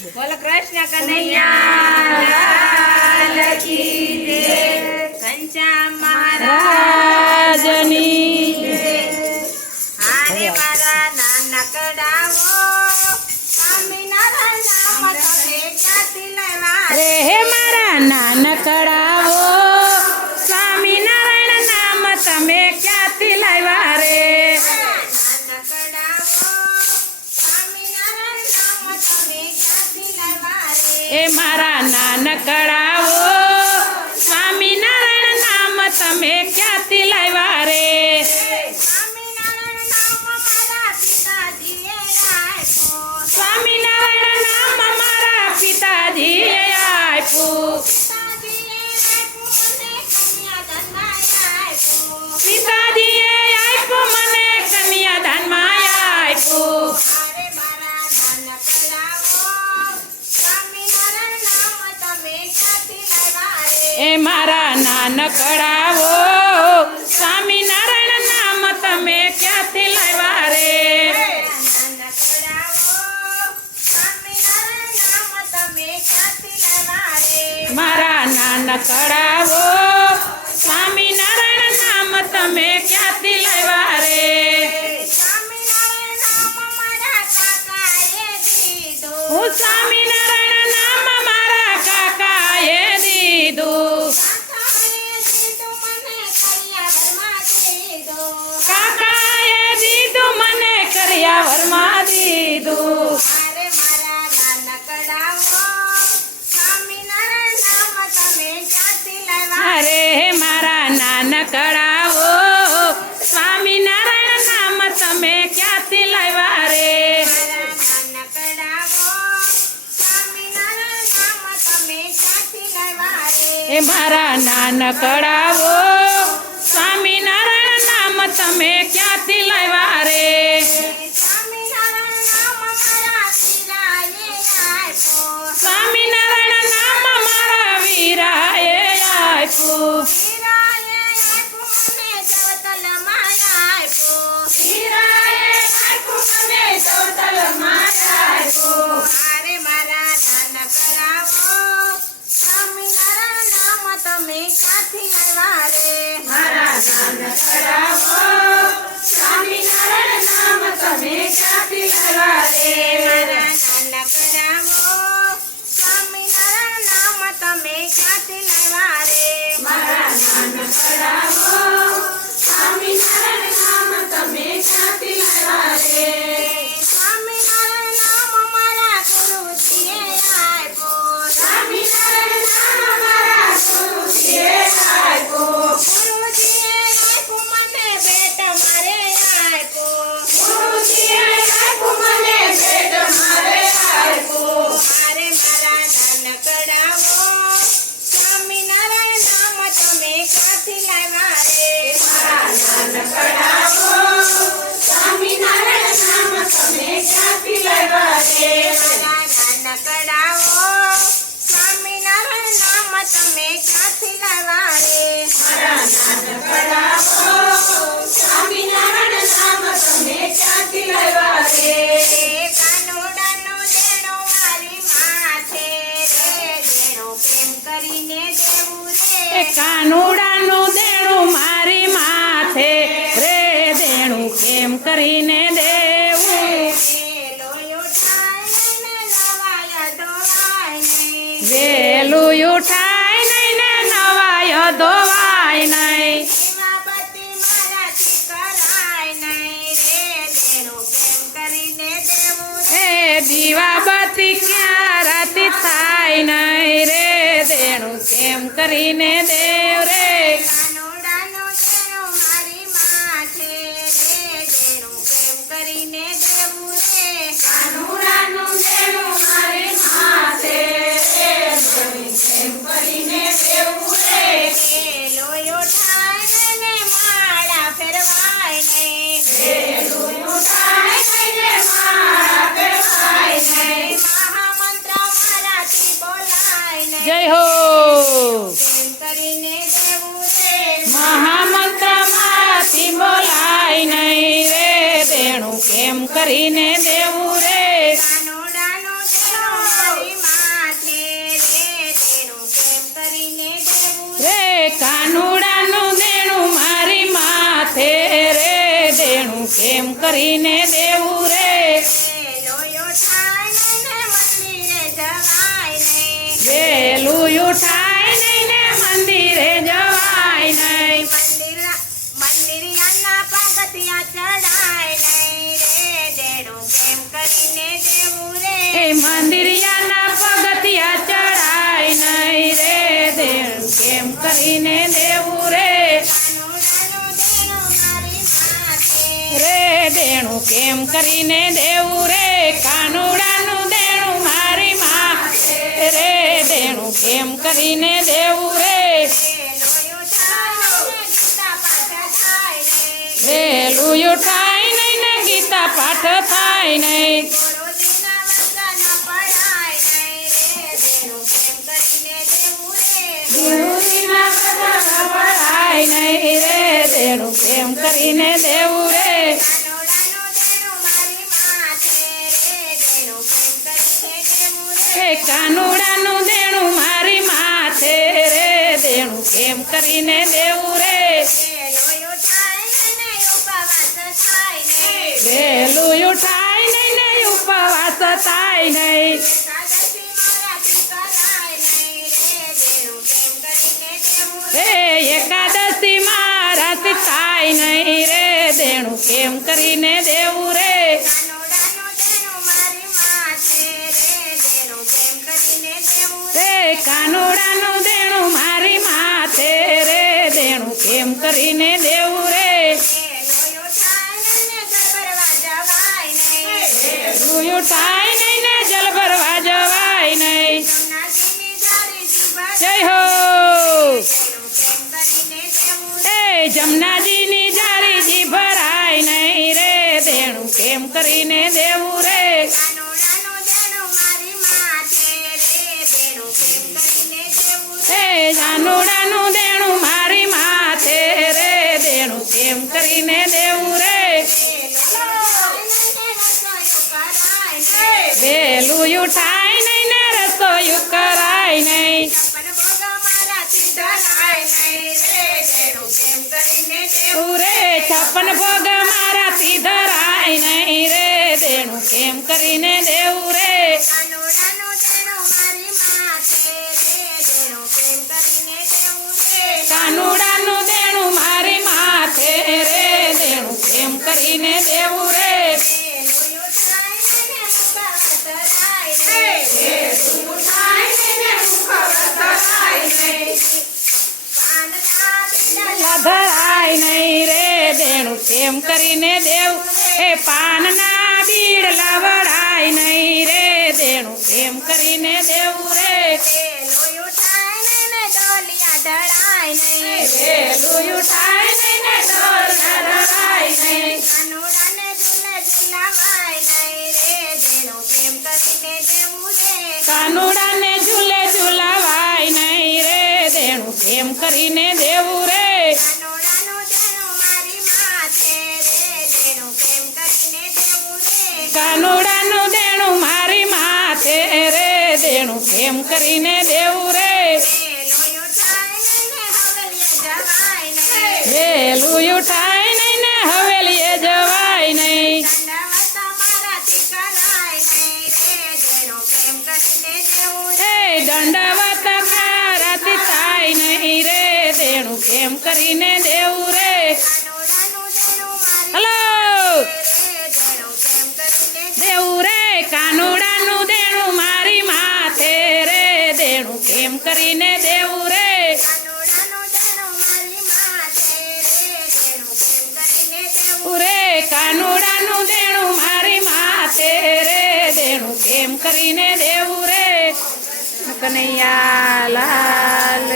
બોલો કૃષ્ણ કનૈયા લાલ કી જય, ઘનશ્યામ મહારાજની જય। હારે મારા નાનકડાઓ સ્વામિનારાયણ નામ તમે ક્યાંથી લાવ્યા રે હે મારા નાનકડાઓ સ્વામિનારાયણ નામ તમે ક્યાંથી લાવ્યા રે? એ મારા નાનકડાઓ સ્વામિનારાયણ નામ તમે ક્યાંથી લાવ્યા રે? સ્વામિનારાયણ નામ મારા પિતાજીએ આપ્યું, પિતાજીએ આપ્યું મને કન્યાદાનમાં આપ્યું। એ મારા નાનકડાઓ સ્વામિનારાયણ નામ તમે ક્યાંથી લાવ્યા રે? મારા નાનકડાઓ સ્વામિનારાયણ નામ તમે ક્યાંથી લાવ્યા રે? હું સ્વામિનારાયણ નામ મારા કાકાએ દીધું, કાકાએ દીધું મને કરિયાવરમાં દીધું। અરે મારા નાનકડાઓ સ્વામિનારાયણ નામ તમે ક્યાંથી લાવ્યા રે? એ મારા નાનકડાઓ સ્વામિનારાયણ નામ તમે ક્યાંથી લાવ્યા રે? સ્વામિનારાયણ નામ મારા વીરાએ આપ્યું, મારા નાનકડાઓ સ્વામિનારાયણ નામ તમે ક્યાંથી લાવ્યા રે? મારા નાનકડાઓ સ્વામિનારાયણ નામ તમે ક્યાંથી લાવ્યા રે? મારા નાનકડાઓ સ્વામિનારાયણ નામ તમે ક્યાંથી લાવ્યા રે? સ્વામિનારાયણ નામ મારા ગુરુજીએ આપ્યું, સ્વામિનારાયણ નામ મારા ગુરુજીએ આપ્યું, ગુરુજીએ આપ્યું મને ભેટ મારે આપ્યું, ગુરુજીએ આપ્યું મને ભેટ મારે આપ્યું। મારે મારા નાનકડાઓ સ્વામિનારાયણ નામ તમે ક્યાંથી લાવ્યા રે? મારા નાનકડાઓ સ્વામિનારાયણ નામ તમે ક્યાંથી લાવ્યા રે? મારા નાનકડાઓ સ્વામિનારાયણ નામ તમે ક્યાંથી લાવ્યા રે? મારા નાનકડાઓ સ્વામિનારાયણ નામ તમે ક્યાંથી લાવ્યા રે? કાનુડાનું દેણું મારી માથે રે, દેણું પ્રેમ કરીને દેવું રે, એ કાનુડાનું દેણું મારી માથે રે, દેણું કેમ કરીને દેવું? વેલું ઉઠાય નહીં ને નવાય ધોવાય નહીં, વેલું ઉઠાય નહીં ને નવાય ધોવાય નહીં, દીવાબત્તી મારાથી કરાય નહીં રે, દેણું પ્રેમ કરીને દેવું રે, એ દીવાબત્તી ક્યારાથી થાય નહીં રે, દેણું કેમ કરીને દેવ રે? કાનુડાનું દેણું મારી માથે રે, દેણું પ્રેમ કરીને દેવું રે, કાનુડાનું દેણું મારી માથે રે, દેણું કેમ કરીને દેવું રે? લોયો થાય ને માળા ફેરવાય નહીં, વેલું ઉઠાય નહીં ને માળા ફેરવાય નહીં, મહામંત્ર મારાથી બોલાય નહીં, જય હો પ્રેમ કરીને દેવું રે, મહામંત્ર મારાથી બોલાય નહીં રે, દેણું કેમ કરીને દેવું રે? કાનુડાનું દેણું કરીને દેવું રે લોયો થાય ને મંદિરે જવાય નહીં. વેલું ઉઠાય નહીં ને મંદિરે જવાય નહીં મંદિરિયાના પગથિયા ચડાય નહીં રે દેણું કેમ કરીને દેવું રે. એ મંદિરિયાના પગથિયા ચડાય નહીં રે દેણું કેમ કરીને દેવું રે કાનુડાનું દેણું મારી માથે. રે દેણું કેમ કરીને દેવું રે લોયો થાય ને ગીતા પાઠ થાય નહીં. વેલું ઉઠાય નહીં ને ગીતા પાઠ થાય નહીં રે દેણું કેમ કરીને દેવું રે કાનુડાનું દેણું મારી માથે રે દેણું કેમ કરીને દેવું રે. કાનુડાનું દેણું મારી માથે રે દેણું કેમ કરીને દેવું રે લોયો થાય ને ઉપવાસ થાય નહીં. વેલું ઉઠાય નહીં ને ઉપવાસ થાય નહીં રે દેણું કેમ કરીને દેવું રે કાનુડાનું દેણું મારી માથે રે દેણું કેમ કરીને દેવું રે. વેલું ઉઠાય નહીં ને જલ ભરવા જવાય નહીં જય હો જમનાજીની જારીજી ભરાય નહીં રે દેણું કેમ કરીને દેવું રે કાનુડાનું દેણું મારી માથે રે દેણું કેમ કરીને દેવું રે વેલું ઉઠાય નહીં ને રસોયું કરાય નહીં રે 56 ભોગ મારાથી ધરાય નહીં રે દેણું કેમ કરીને દેવું રે કાનુડાનું દેણું મારી માથે રે દેણું કેમ કરીને દેવું રે ધરાય નહીં રે દેણું કેમ કરીને દેવું એ પાનના બીડ લવડાય નહીં રે દેણું કેમ કરીને દેવું રે વેલું ઉઠાય નહીં ને ડોલિયા ધરાય નહીં કાનુડાને ઝૂલે ઝૂલાવાય નહીં રે દેણું કેમ કરીને દેવું રે કાનુડાનું દેણું મારી માથે રે દેણું કેમ કરીને દેવું રે વેલું ઉઠાય નહીં ને હવેલીએ જવાય નહીં દંડવત મારાથી થાય નહીં રે દેણું કેમ કરીને દેવું રે હલો દેવું રે કાનુડાનું દેણું મારી માથે રે દેણું કેમ કરીને દેવું રે કાનુડાનું દેણું મારી માથે રે દેણું કેમ કરીને દેવું રે કનૈયા લાલ